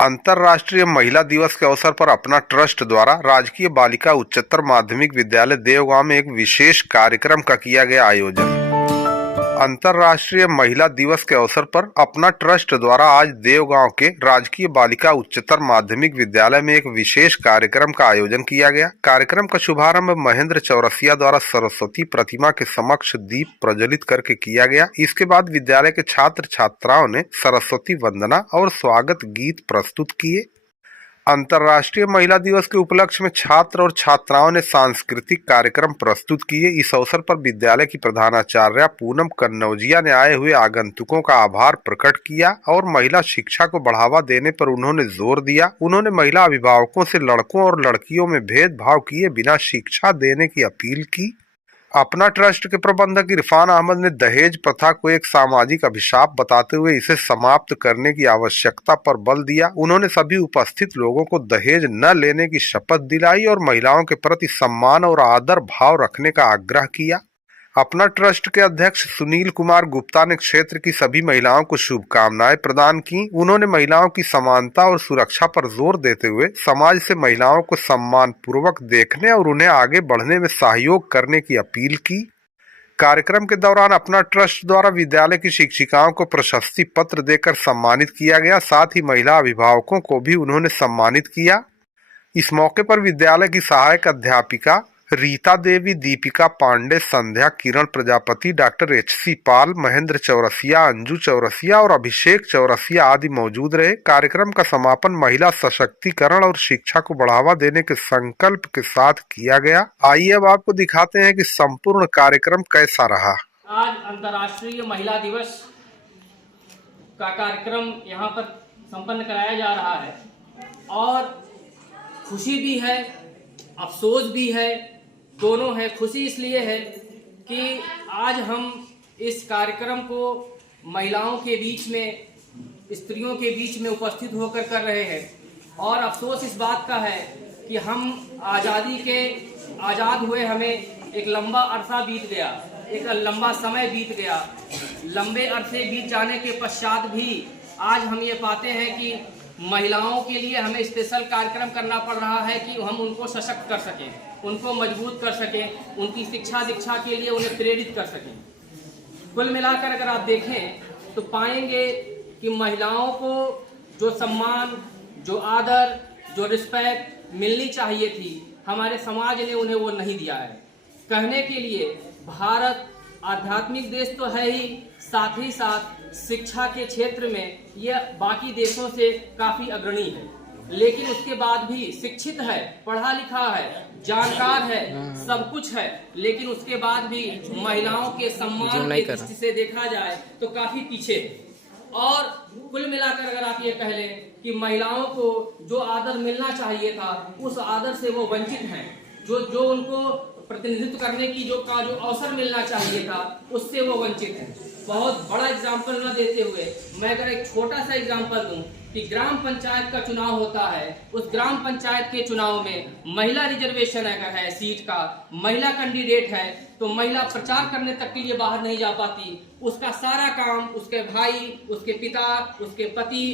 अंतर्राष्ट्रीय महिला दिवस के अवसर पर अपना ट्रस्ट द्वारा राजकीय बालिका उच्चतर माध्यमिक विद्यालय देवगांव में एक विशेष कार्यक्रम का किया गया आयोजन। अंतर्राष्ट्रीय महिला दिवस के अवसर पर अपना ट्रस्ट द्वारा आज देवगांव के राजकीय बालिका उच्चतर माध्यमिक विद्यालय में एक विशेष कार्यक्रम का आयोजन किया गया। कार्यक्रम का शुभारंभ महेंद्र चौरसिया द्वारा सरस्वती प्रतिमा के समक्ष दीप प्रज्वलित करके किया गया। इसके बाद विद्यालय के छात्र छात्राओं ने सरस्वती वंदना और स्वागत गीत प्रस्तुत किए। अंतर्राष्ट्रीय महिला दिवस के उपलक्ष्य में छात्र और छात्राओं ने सांस्कृतिक कार्यक्रम प्रस्तुत किए। इस अवसर पर विद्यालय की प्रधानाचार्य पूनम कन्नौजिया ने आए हुए आगंतुकों का आभार प्रकट किया और महिला शिक्षा को बढ़ावा देने पर उन्होंने जोर दिया। उन्होंने महिला अभिभावकों से लड़कों और लड़कियों में भेदभाव किए बिना शिक्षा देने की अपील की। अपना ट्रस्ट के प्रबंधक इरफान अहमद ने दहेज प्रथा को एक सामाजिक अभिशाप बताते हुए इसे समाप्त करने की आवश्यकता पर बल दिया। उन्होंने सभी उपस्थित लोगों को दहेज न लेने की शपथ दिलाई और महिलाओं के प्रति सम्मान और आदर भाव रखने का आग्रह किया। अपना ट्रस्ट के अध्यक्ष सुनील कुमार गुप्ता ने क्षेत्र की सभी महिलाओं को शुभकामनाएं प्रदान की। उन्होंने महिलाओं की समानता और सुरक्षा पर जोर देते हुए समाज से महिलाओं को सम्मान पूर्वक देखने और उन्हें आगे बढ़ने में सहयोग करने की अपील की। कार्यक्रम के दौरान अपना ट्रस्ट द्वारा विद्यालय की शिक्षिकाओं को प्रशस्ति पत्र देकर सम्मानित किया गया। साथ ही महिला अभिभावकों को भी उन्होंने सम्मानित किया। इस मौके पर विद्यालय की सहायक अध्यापिका रीता देवी, दीपिका पांडे, संध्या, किरण प्रजापति, डॉक्टर HC पाल, महेंद्र चौरसिया, अंजू चौरसिया और अभिषेक चौरसिया आदि मौजूद रहे। कार्यक्रम का समापन महिला सशक्तिकरण और शिक्षा को बढ़ावा देने के संकल्प के साथ किया गया। आइए अब आपको दिखाते हैं कि संपूर्ण कार्यक्रम कैसा रहा। आज अंतर्राष्ट्रीय महिला दिवस का कार्यक्रम यहाँ पर संपन्न कराया जा रहा है और खुशी भी है, अफसोस भी है, दोनों है। खुशी इसलिए है कि आज हम इस कार्यक्रम को महिलाओं के बीच में, स्त्रियों के बीच में उपस्थित होकर कर रहे हैं और अफसोस इस बात का है कि हम आज़ाद हुए हमें एक लंबा अरसा बीत गया, एक लंबा समय बीत गया। लंबे अरसे बीत जाने के पश्चात भी आज हम ये पाते हैं कि महिलाओं के लिए हमें स्पेशल कार्यक्रम करना पड़ रहा है कि हम उनको सशक्त कर सकें, उनको मजबूत कर सकें, उनकी शिक्षा दीक्षा के लिए उन्हें प्रेरित कर सकें। कुल मिलाकर अगर आप देखें तो पाएंगे कि महिलाओं को जो सम्मान, जो आदर, जो रिस्पेक्ट मिलनी चाहिए थी, हमारे समाज ने उन्हें वो नहीं दिया है। कहने के लिए भारत आध्यात्मिक देश तो है ही, साथ ही साथ शिक्षा के क्षेत्र में यह बाकी देशों से काफी अग्रणी है, लेकिन उसके बाद भी शिक्षित है, पढ़ा लिखा है, जानकार है, सब कुछ है, लेकिन उसके बाद भी महिलाओं के सम्मान की दृष्टि से देखा जाए तो काफी पीछे है। और कुल मिलाकर अगर आप ये कह लें कि महिलाओं को जो आदर मिलना चाहिए था उस आदर से वो वंचित हैं, जो उनको प्रतिनिधित्व करने की जो अवसर मिलना चाहिए था उससे वो वंचित हैं। बहुत बड़ा एग्जाम्पल न देते हुए मैं अगर एक छोटा सा एग्जाम्पल दूं कि ग्राम पंचायत का चुनाव होता है, उस ग्राम पंचायत के चुनाव में महिला रिजर्वेशन अगर है, सीट का महिला कैंडिडेट है, तो महिला प्रचार करने तक के लिए बाहर नहीं जा पाती। उसका सारा काम उसके भाई, उसके पिता, उसके पति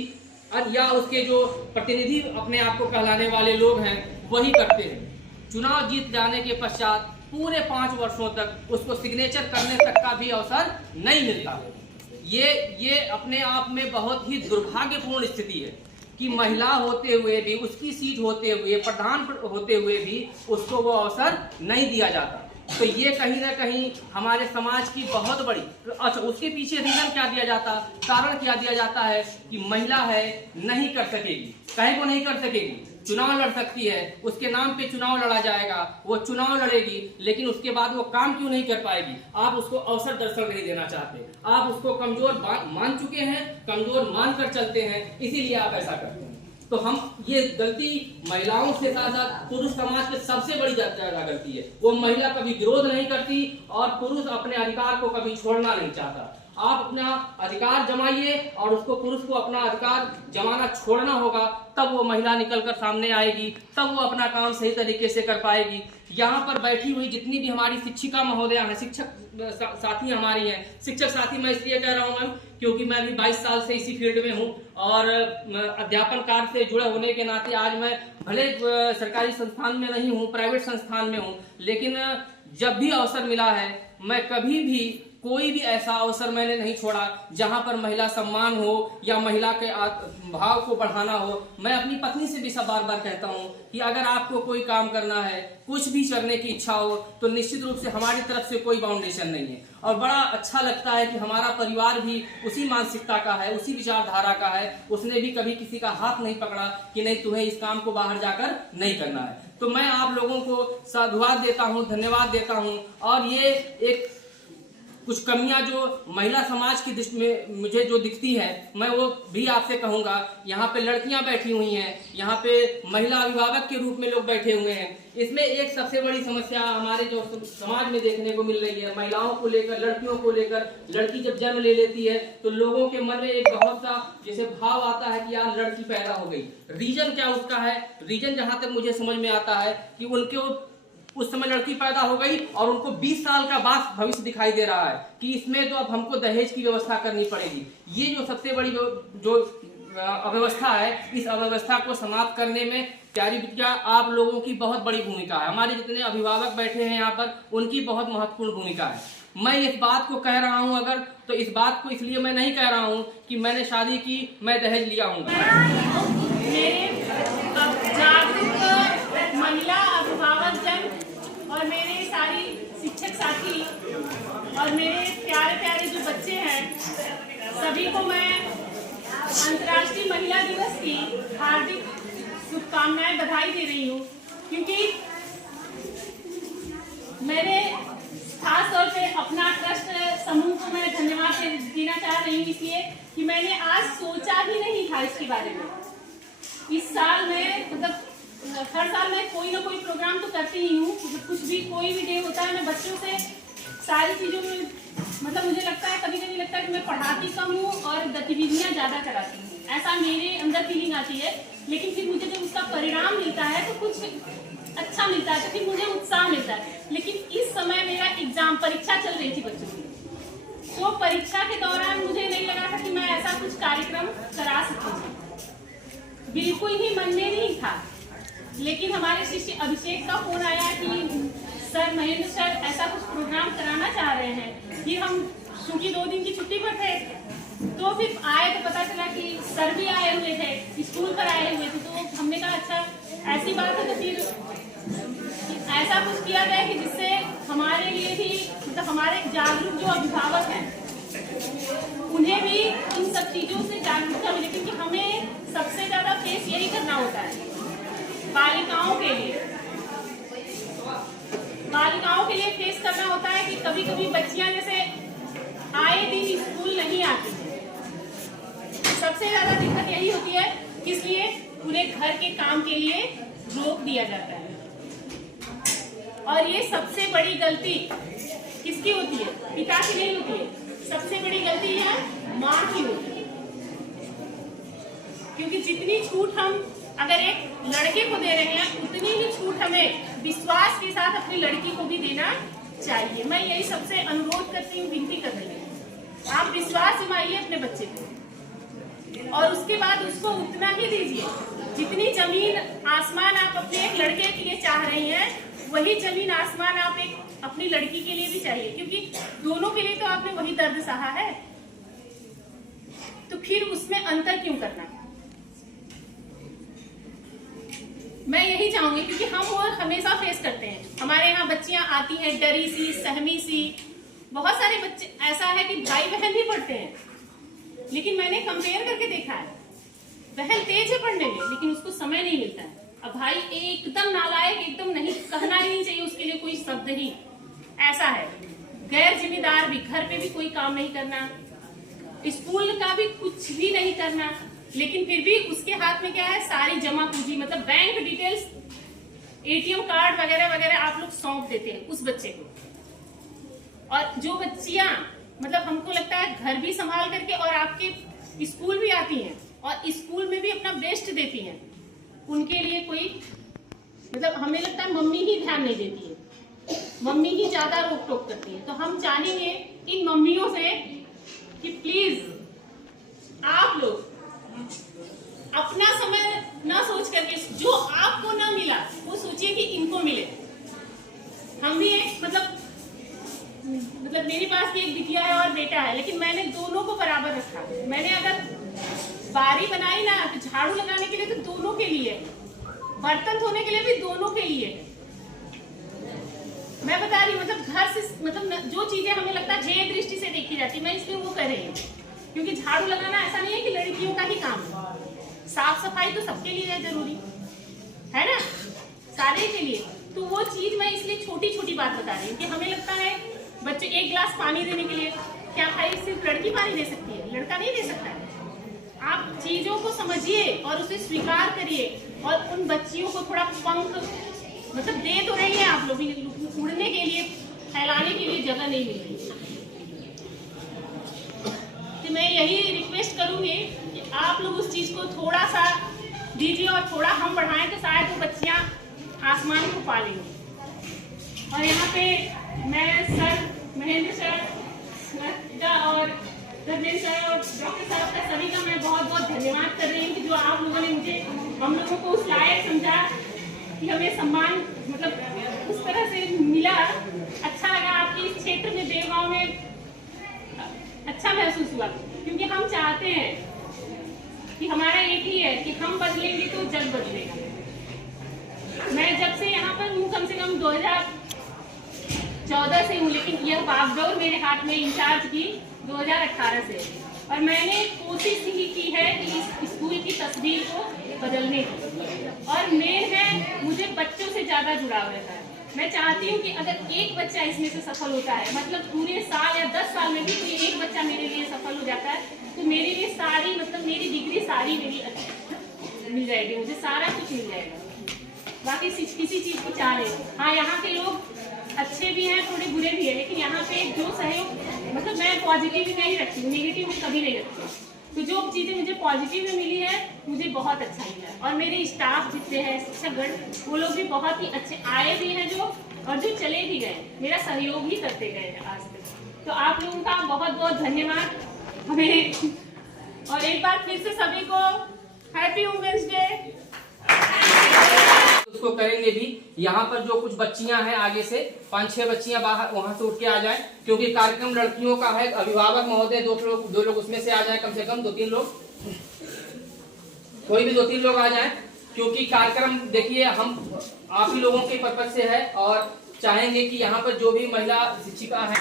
या उसके जो प्रतिनिधि अपने आप को कहलाने वाले लोग हैं वही करते हैं। चुनाव जीत जाने के पश्चात पूरे 5 वर्षों तक उसको सिग्नेचर करने तक का भी अवसर नहीं मिलता। ये अपने आप में बहुत ही दुर्भाग्यपूर्ण स्थिति है कि महिला होते हुए भी, उसकी सीट होते हुए, प्रधान होते हुए भी उसको वो अवसर नहीं दिया जाता। तो ये कहीं ना कहीं हमारे समाज की बहुत बड़ी, अच्छा उसके पीछे रीजन क्या दिया जाता, कारण क्या दिया जाता है कि महिला है, नहीं कर सकेगी। कहीं को नहीं कर सकेगी, चुनाव लड़ सकती है, उसके नाम पे चुनाव लड़ा जाएगा, वो चुनाव लड़ेगी, लेकिन उसके बाद वो काम क्यों नहीं कर पाएगी? आप उसको अवसर दर्शन नहीं देना चाहते, आप उसको कमजोर मान चुके हैं, कमजोर मान कर चलते हैं, इसीलिए आप ऐसा करते हैं। तो हम ये गलती महिलाओं से साथ साथ पुरुष समाज की सबसे बड़ी ज्यादा गलती है। वो महिला कभी विरोध नहीं करती और पुरुष अपने अधिकार को कभी छोड़ना नहीं चाहता। आप अपना अधिकार जमाइए और उसको पुरुष को अपना अधिकार जमाना छोड़ना होगा, तब वो महिला निकलकर सामने आएगी, तब वो अपना काम सही तरीके से कर पाएगी। यहाँ पर बैठी हुई जितनी भी हमारी शिक्षिका महोदया हैं, शिक्षक साथी हमारी हैं, शिक्षक साथी मैं इसलिए कह रहा हूँ मैम क्योंकि मैं भी 22 साल से इसी फील्ड में हूँ और अध्यापन कार्य से जुड़े होने के नाते आज मैं भले सरकारी संस्थान में नहीं हूँ, प्राइवेट संस्थान में हूँ, लेकिन जब भी अवसर मिला है मैं कभी भी कोई भी ऐसा अवसर मैंने नहीं छोड़ा जहां पर महिला सम्मान हो या महिला के भाव को बढ़ाना हो। मैं अपनी पत्नी से भी सब बार बार कहता हूं कि अगर आपको कोई काम करना है, कुछ भी करने की इच्छा हो, तो निश्चित रूप से हमारी तरफ से कोई बाउंडेशन नहीं है। और बड़ा अच्छा लगता है कि हमारा परिवार भी उसी मानसिकता का है, उसी विचारधारा का है। उसने भी कभी किसी का हाथ नहीं पकड़ा कि नहीं तुम्हें इस काम को बाहर जाकर नहीं करना है। तो मैं आप लोगों को साधुवाद देता हूँ, धन्यवाद देता हूँ। और ये एक कुछ कमियां जो महिला समाज की दृष्टि में मुझे जो दिखती है, मैं वो भी आपसे कहूंगा। यहाँ पे लड़कियां बैठी हुई हैं, यहाँ पे महिला अभिभावक के रूप में लोग बैठे हुए हैं। इसमें एक सबसे बड़ी समस्या हमारे जो समाज में देखने को मिल रही है, महिलाओं को लेकर, लड़कियों को लेकर। लड़की जब जन्म ले लेती है तो लोगों के मन में एक बहुत सा जैसे भाव आता है कि यार लड़की पैदा हो गई। रीजन क्या उसका है? रीजन जहां तक मुझे समझ में आता है कि उनके उस समय लड़की पैदा हो गई और उनको 20 साल का बाद भविष्य दिखाई दे रहा है कि इसमें तो अब हमको दहेज की व्यवस्था करनी पड़ेगी। ये जो सबसे बड़ी जो अव्यवस्था है, इस अव्यवस्था को समाप्त करने में प्यारी बिटिया आप लोगों की बहुत बड़ी भूमिका है। हमारे जितने अभिभावक बैठे हैं यहाँ पर, उनकी बहुत महत्वपूर्ण भूमिका है। मैं इस बात को कह रहा हूँ अगर तो इस बात को इसलिए मैं नहीं कह रहा हूँ कि मैंने शादी की, मैं दहेज लिया हूँ। महिला अभिभावक जन और मेरे सारी शिक्षक साथी और मेरे प्यारे प्यारे जो बच्चे हैं, सभी को मैं अंतर्राष्ट्रीय महिला दिवस की हार्दिक शुभकामनाएं, बधाई दे रही हूँ। क्योंकि मैंने खास तौर पे अपना ट्रस्ट समूह को मैं धन्यवाद देना चाह रही हूँ, इसलिए कि मैंने आज सोचा ही नहीं था इसके बारे में। इस साल में मतलब हर साल मैं कोई ना कोई प्रोग्राम तो करती ही हूँ, कुछ भी कोई भी डे होता है मैं बच्चों से सारी चीज़ों में मतलब मुझे लगता है कभी कभी लगता है कि मैं पढ़ाती कम हूँ और गतिविधियाँ ज़्यादा कराती हूँ, ऐसा मेरे अंदर फीलिंग आती है। लेकिन फिर मुझे जब उसका परिणाम मिलता है तो कुछ अच्छा मिलता है, तो फिर मुझे उत्साह मिलता है। लेकिन इस समय मेरा एग्जाम परीक्षा चल रही थी बच्चों की, तो परीक्षा के दौरान मुझे नहीं लगा था कि मैं ऐसा कुछ कार्यक्रम करा सकती हूँ, बिल्कुल ही मन में नहीं था। लेकिन हमारे शिष्य अभिषेक का फोन आया कि सर, महेंद्र सर ऐसा कुछ प्रोग्राम कराना चाह रहे हैं। फिर हम चूंकि 2 दिन की छुट्टी पर थे तो फिर आए तो पता चला कि सर भी आए हुए थे, स्कूल पर आए हुए थे। तो हमने कहा अच्छा ऐसी बात है, तो फिर ऐसा कुछ किया जाए कि जिससे हमारे लिए भी मतलब हमारे जागरूक जो अभिभावक हैं उन्हें भी इन सब चीज़ों से जागरूकता मिले। क्योंकि हमें सबसे ज़्यादा फेस यही करना होता है बालिकाओं के लिए फेस करना होता है कि कभी कभी बच्चियां जैसे आए दिन स्कूल नहीं आती। सबसे ज्यादा दिक्कत यही होती है, इसलिए उन्हें घर के काम के लिए रोक दिया जाता है। और ये सबसे बड़ी गलती किसकी होती है? पिता की नहीं होती है, सबसे बड़ी गलती है माँ की होती है। क्योंकि जितनी छूट हम अगर एक लड़के को दे रहे हैं, उतनी ही छूट हमें विश्वास के साथ अपनी लड़की को भी देना चाहिए। मैं यही सबसे अनुरोध करती हूँ, विनती कर रही हूँ, आप विश्वास जमाइए अपने बच्चे को और उसके बाद उसको उतना ही दीजिए। जितनी जमीन आसमान आप अपने एक लड़के के लिए चाह रही हैं, वही जमीन आसमान आप एक अपनी लड़की के लिए भी चाहिए। क्योंकि दोनों के लिए तो आपने वही दर्द सहा है, तो फिर उसमें अंतर क्यों करना? मैं यही चाहूंगी, क्योंकि हम वो हमेशा फेस करते हैं। हमारे यहाँ बच्चियां आती हैं डरी सी, सहमी सी। बहुत सारे बच्चे ऐसा है कि भाई बहन भी पढ़ते हैं, लेकिन मैंने कंपेयर करके देखा है, बहन तेज है पढ़ने में लेकिन उसको समय नहीं मिलता है। अब भाई एकदम नालायक, एकदम नहीं कहना ही नहीं चाहिए उसके लिए कोई शब्द ही, ऐसा है। गैर जिम्मेदार भी, घर पे भी कोई काम नहीं करना, स्कूल का भी कुछ भी नहीं करना, लेकिन फिर भी उसके हाथ में क्या है? सारी जमा पूंजी, मतलब बैंक डिटेल्स, एटीएम कार्ड वगैरह वगैरह आप लोग सौंप देते हैं उस बच्चे को। और जो बच्चियां मतलब हमको लगता है घर भी संभाल करके और आपके स्कूल भी आती हैं और स्कूल में भी अपना बेस्ट देती हैं, उनके लिए कोई मतलब हमें लगता है मम्मी ही ध्यान नहीं देती है, मम्मी ही ज्यादा रोक टोक करती है। तो हम चाहेंगे इन मम्मियों से कि प्लीज आप लोग अपना समय ना सोच करके जो आपको ना मिला वो सोचिए कि इनको मिले। हम भी एक मतलब मेरे पास भी एक बिटिया है और बेटा है, लेकिन मैंने दोनों को बराबर रखा। मैंने अगर बारी बनाई ना तो झाड़ू लगाने के लिए तो दोनों के लिए, बर्तन धोने के लिए भी दोनों के लिए। मैं बता रही हूँ मतलब घर से मतलब जो चीजें हमें लगता है हेय दृष्टि से देखी जाती मैं इसलिए वो कर रही हूँ, क्योंकि झाड़ू लगाना ऐसा नहीं है कि लड़कियों का ही काम है, साफ सफाई तो सबके लिए है, जरूरी है ना, सारे के लिए। तो वो चीज मैं इसलिए छोटी छोटी बात बता रही हूँ कि हमें लगता है बच्चे एक गिलास पानी देने के लिए क्या भाई सिर्फ लड़की पानी दे सकती है, लड़का नहीं दे सकता है। आप चीजों को समझिए और उसे स्वीकार करिए और उन बच्चियों को थोड़ा पंख मतलब दे तो रही है आप लोग, उड़ने के लिए फैलाने के लिए जगह नहीं मिल रही। तो मैं यही रिक्वेस्ट करूंगी कि आप लोग उस चीज को थोड़ा सा दीजिए और थोड़ा हम बढ़ाएं तो शायद वो बच्चियां आसमान को पा लेंगी। और यहाँ पे मैं सर महेंद्र सर का और धर्मेंद्र सर और डॉक्टर साहब का सभी का मैं बहुत बहुत धन्यवाद कर रही हूँ कि जो आप लोगों ने मुझे हम लोगों को उस लायक समझा कि हमें सम्मान मतलब उस तरह से मिला। अच्छा लगा आपके इस क्षेत्र में देवगांव में अच्छा महसूस हुआ, क्योंकि हम चाहते हैं कि हमारा एक ही है कि हम बदलेंगे तो जग बदलेगा। मैं जब से यहाँ पर हूँ कम से कम 2014 से हूँ, लेकिन यह बागडोर मेरे हाथ में इंचार्ज की 2018 से, और मैंने कोशिश ही की है कि इस स्कूल की तस्वीर को बदलने की। और मेन है मुझे बच्चों से ज्यादा जुड़ाव रहता है। मैं चाहती हूँ कि अगर एक बच्चा इसमें से सफल होता है, मतलब पूरे साल या 10 साल में भी कोई एक बच्चा मेरे लिए सफल हो जाता है, तो मेरे लिए सारी मतलब मेरी डिग्री सारी मेरी मिल जाएगी, मुझे सारा कुछ मिल जाएगा। बाकी किसी चीज की चाह नहीं। हाँ, यहाँ के लोग अच्छे भी हैं, थोड़े बुरे भी हैं, लेकिन यहाँ पे जो सहयोग मतलब मैं पॉजिटिव भी नहीं रखती हूँ, नेगेटिव में कभी नहीं रखती। तो जो चीजें मुझे पॉजिटिव में मिली है मुझे बहुत अच्छा मिला है। और मेरे स्टाफ जितने हैं शिक्षकगण वो लोग भी बहुत ही अच्छे आए भी हैं जो, और जो चले भी गए, मेरा सहयोग ही करते गए हैं आज तक। तो आप लोगों का बहुत बहुत धन्यवाद हमें। और एक बार फिर से सभी को हैप्पी वुमेन्स डे। उसको करेंगे भी। यहाँ पर जो कुछ बच्चियां हैं आगे से 5-6 बच्चियां बाहर वहां से उठ के आ जाएं, क्योंकि कार्यक्रम लड़कियों का है। अभिभावक महोदय दो लोग उसमें से आ जाएं, कम से कम 2-3 लोग, कोई भी 2-3 लोग आ जाएं, क्योंकि कार्यक्रम देखिए हम आप ही लोगों के पर्पज से है और चाहेंगे कि यहाँ पर जो भी महिला शिक्षिका है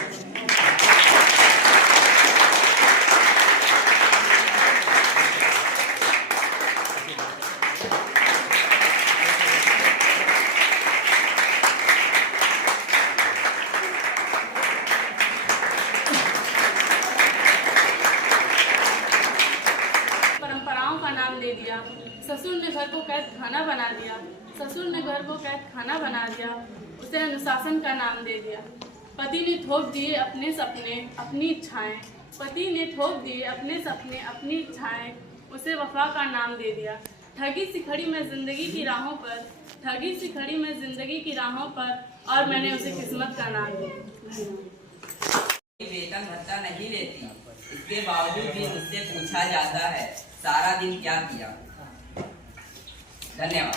ससुर ने घर को कैद खाना बना दिया, ससुर ने घर को कैद खाना बना दिया, उसे अनुशासन का नाम दे दिया। पति ने थोप दिए अपने सपने अपनी इच्छाएं, पति ने थोप दिए अपने सपने अपनी इच्छाएं, उसे वफा का नाम दे दिया। ठगी सी खड़ी मैं जिंदगी की राहों पर, ठगी सी खड़ी मैं जिंदगी की राहों पर, और मैंने उसे किस्मत का नाम दिया। वेतन भत्ता नहीं लेती, इसके बावजूद भी मुझसे पूछा जाता है सारा दिन क्या किया। धन्यवाद।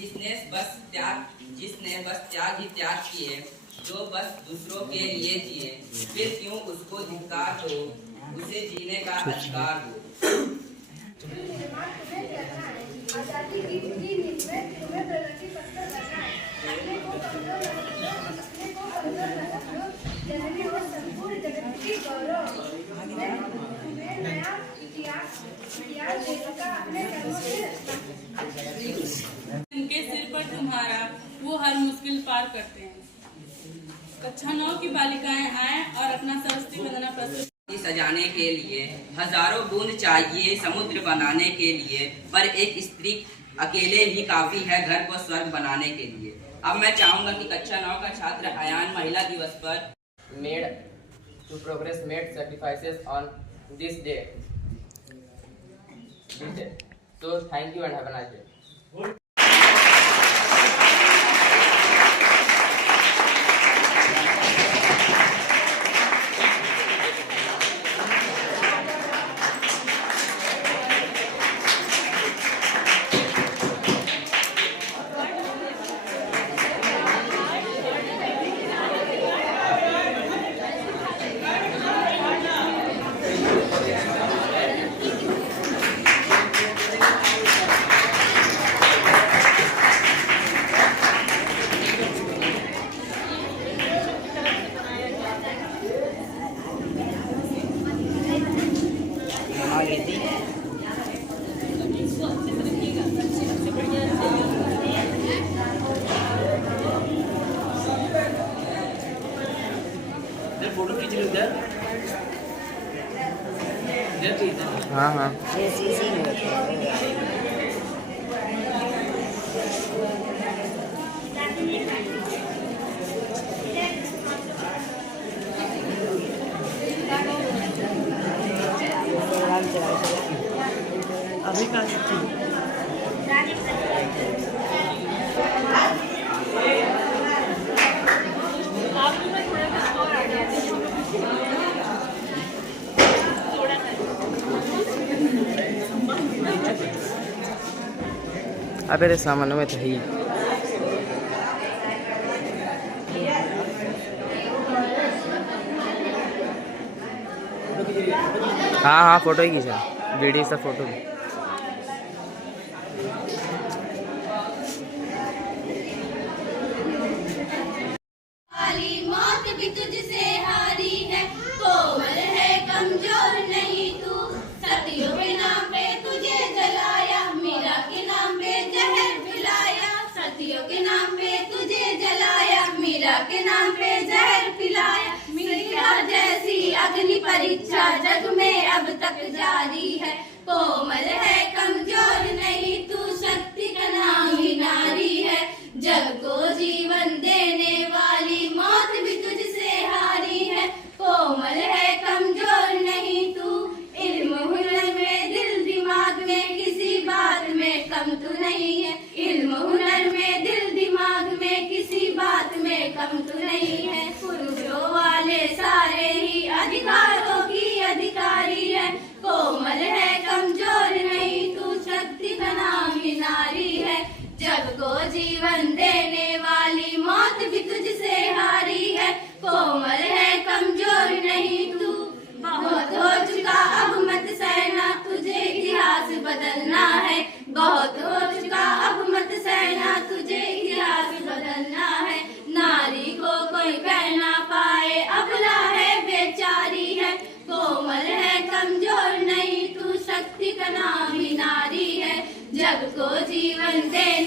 जिसने बस त्याग ही त्याग किए, जो बस दूसरों के लिए जिए, फिर क्यों उसको धिक्कार दो, उसे जीने का अधिकार दो। आजादी की नींद में तुम्हें प्रगति पथ पर बढ़ना है, अपने को कमजोर न समझो, अपने को कमजोर न समझो, जननी हो संपूर्ण जगत की गौरव। तुम्हें नया इतिहास देगा अपने कर्मों से। उनके सिर पर तुम्हारा वो हर मुश्किल पार करते हैं। कक्षा 9 की बालिकाएं आए और अपना सरस्वती वंदना प्रस्तुत सजाने के लिए हजारों बूंद चाहिए समुद्र बनाने के लिए, पर एक स्त्री अकेले ही काफी है घर को स्वर्ग बनाने के लिए। अब मैं चाहूंगा कि कक्षा 9 का छात्र अयान महिला दिवस पर made to progress made sacrifices on this day. So thank you and have a nice day. हाँ हाँ अभी का अबे रे सामान में तो है ही। हाँ हाँ फोटो ही खींचा, वीडियो सा फोटो। हारी मौत भी तुझसे हारी है, कोमल है कमजोर नहीं तू। सतियों के नाम पे तुझे जलाया, मीरा के नाम पे जहर पिलाया। सतियों के नाम पे तुझे जलाया, मीरा के नाम पे जहर पिलाया। मीरा जैसी अग्नि परीक्षा जग में अब तक जारी है। कोमल है कमजोर नहीं तू, शक्ति का नाम ही नारी है। जग को जीवन देने वाली मौत भी तुझसे हारी है। कोमल है कमजोर नहीं तू, इल्म हुनर में दिल दिमाग में किसी बात में कम तू नहीं है। इल्म हुनर में दिल दिमाग में किसी बात में कम तू नहीं है। पुरुषों वाले सारे ही अधिकारों की अधिकारी है। कोमल है कमजोर नहीं तू, शक्ति का नाम ही नारी है। जग को जीवन देने वाली मौत भी तुझसे हारी है। कोमल है कमजोर नहीं तू, बहुत हो चुका अब मत सहना, तुझे इतिहास बदलना है। बहुत हो चुका अब मत सहना, तुझे इतिहास बदलना है। नारी को कोई कह ना पाए अबला है बेचारी है। कोमल है कमजोर नहीं तू, शक्ति का नाम ही नारी है। जग को जीवन दे